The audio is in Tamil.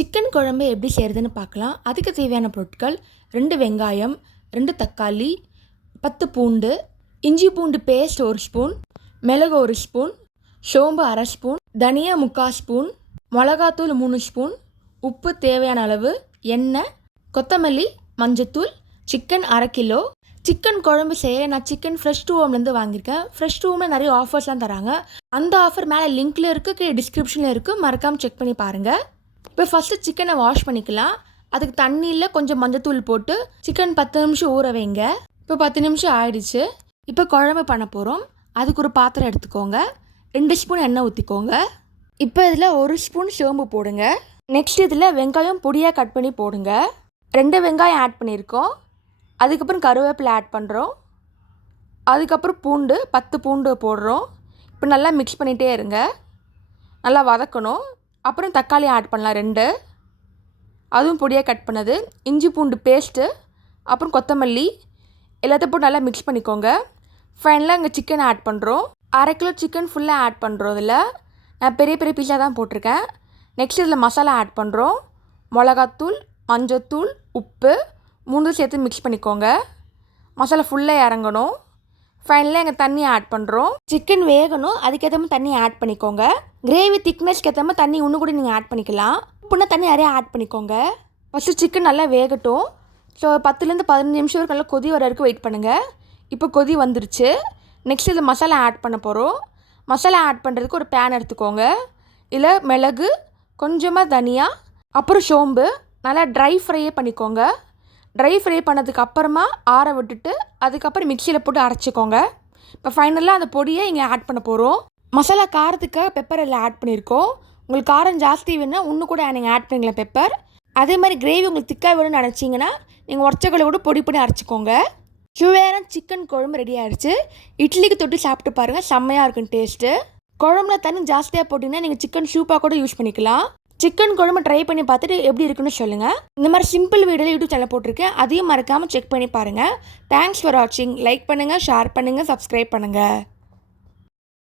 சிக்கன் குழம்பு எப்படி செய்கிறதுன்னு பார்க்கலாம். அதுக்கு தேவையான பொருட்கள் ரெண்டு வெங்காயம் ரெண்டு தக்காளி பத்து பூண்டு இஞ்சி பூண்டு பேஸ்ட் ஒரு ஸ்பூன் மிளகு ஒரு ஸ்பூன் சோம்பு அரை ஸ்பூன் தனியா முக்கால் ஸ்பூன் மிளகாத்தூள் மூணு ஸ்பூன் உப்பு தேவையான அளவு எண்ணெய் கொத்தமல்லி மஞ்சத்தூள் சிக்கன் அரை கிலோ. சிக்கன் குழம்பு செய்ய நான் சிக்கன் ஃப்ரெஷ் டூ ஹோம்லேருந்து வாங்கியிருக்கேன். ஃப்ரெஷ் டூ ஹோமில் நிறைய ஆஃபர்ஸ்லாம் தராங்க. அந்த ஆஃபர் மேலே லிங்க்கில் இருக்குது கீழே டிஸ்கிரிப்ஷனில் இருக்குது மறக்காமல் செக் பண்ணி பாருங்கள் இப்போ ஃபஸ்ட்டு சிக்கனை வாஷ் பண்ணிக்கலாம். அதுக்கு தண்ணியில் கொஞ்சம் மஞ்சத்தூள் போட்டு சிக்கன் பத்து நிமிஷம் ஊற வைங்க. இப்போ பத்து நிமிஷம் ஆயிடுச்சு. இப்போ குழம்பு பண்ண போகிறோம் அதுக்கு ஒரு பாத்திரம் எடுத்துக்கோங்க. ரெண்டு ஸ்பூன் எண்ணெய் ஊற்றிக்கோங்க இப்போ இதில் ஒரு ஸ்பூன் சோம்பு போடுங்க. நெக்ஸ்ட் இதில் வெங்காயம் பொடியாக கட் பண்ணி போடுங்க. ரெண்டு வெங்காயம் ஆட் பண்ணியிருக்கோம். அதுக்கப்புறம் கருவேப்பிலை ஆட் பண்ணுறோம் அதுக்கப்புறம் பூண்டு பத்து பூண்டு போடுறோம். இப்போ நல்லா மிக்ஸ் பண்ணிகிட்டே இருங்க. நல்லா வதக்கணும். அப்புறம் தக்காளி ஆட் பண்ணலாம் ரெண்டு. அதுவும் பொடியாக கட் பண்ணது. இஞ்சி பூண்டு பேஸ்ட்டு அப்புறம் கொத்தமல்லி. எல்லாத்தையும் போட்டு நல்லா மிக்ஸ் பண்ணிக்கோங்க. ஃபைனலாக இங்கே சிக்கன் ஆட் பண்ணுறோம் அரை கிலோ சிக்கன் ஃபுல்லாக ஆட் பண்ணுறோம் இதில். நான் பெரிய பெரிய பீஸாக தான் போட்டிருக்கேன். நெக்ஸ்ட் இதில் மசாலா ஆட் பண்ணுறோம் மிளகாத்தூள் மஞ்சத்தூள் உப்பு. மூணு சேர்த்து மிக்ஸ் பண்ணிக்கோங்க. மசாலா ஃபுல்லாக இறங்கணும். ஃபைனலாக எங்கள் தண்ணி ஆட் பண்ணுறோம் சிக்கன் வேகணும். அதுக்கேற்ற மாதிரி தண்ணி ஆட் பண்ணிக்கோங்க. கிரேவி திக்னஸ்க்கு ஏற்ற மாதிரி தண்ணி இன்னும் கூட நீங்கள் ஆட் பண்ணிக்கலாம். உப்புனா தண்ணி நிறைய ஆட் பண்ணிக்கோங்க. ஃபஸ்ட்டு சிக்கன் நல்லா வேகட்டும். ஸோ பத்துலேருந்து பதினஞ்சு நிமிஷம் வரைக்கும் நல்லா கொதி வர வரைக்கும் வெயிட் பண்ணுங்கள் இப்போ கொதி வந்துருச்சு. நெக்ஸ்ட் இதில் மசாலா ஆட் பண்ண போகிறோம் மசாலா ஆட் பண்ணுறதுக்கு ஒரு பேன் எடுத்துக்கோங்க. இதில் மிளகு கொஞ்சமாக தனியா அப்புறம் சோம்பு. நல்லா ட்ரை ஃப்ரையே பண்ணிக்கோங்க. ட்ரை ஃப்ரை பண்ணதுக்கு அப்புறமா ஆற விட்டுட்டு அதுக்கப்புறம் மிக்சியில் போட்டு அரைச்சிக்கோங்க. இப்போ ஃபைனலாக அந்த பொடியை இங்கே ஆட் பண்ண போகிறோம் மசாலா காரத்துக்காக பெப்பர் இதில் ஆட் பண்ணியிருக்கோம் உங்களுக்கு காரம் ஜாஸ்தி வேணும்னா இன்னும் கூட நீங்கள் ஆட் பண்ணிக்கலாம் பெப்பர் அதே மாதிரி கிரேவி உங்களுக்கு திக்காக வேணும்னு நினச்சிங்கன்னா நீங்கள் உடச்சக்கடலை கூட பொடி பண்ணி அரைச்சிக்கோங்க. சுவையான சிக்கன் குழம்பு ரெடி ஆயிடுச்சு இட்லிக்கு தொட்டு சாப்பிட்டு பாருங்கள் செம்மையாக இருக்கும் டேஸ்ட்டு குழம்புல தண்ணி ஜாஸ்தியாக போட்டிங்கன்னா நீங்கள் சிக்கன் சூப்பாக கூட யூஸ் பண்ணிக்கலாம். சிக்கன் குழம்பு ட்ரை பண்ணி பார்த்துட்டு எப்படி இருக்குன்னு சொல்லுங்கள் இந்த மாதிரி சிம்பிள் வீடியோ யூடியூப் சேனல் போட்டிருக்கேன் அதையும் மறக்காமல் செக் பண்ணி பாருங்கள் தேங்க்ஸ் ஃபார் வாட்சிங் லைக் பண்ணுங்கள் ஷேர் பண்ணுங்கள் சப்ஸ்கிரைப் பண்ணுங்கள்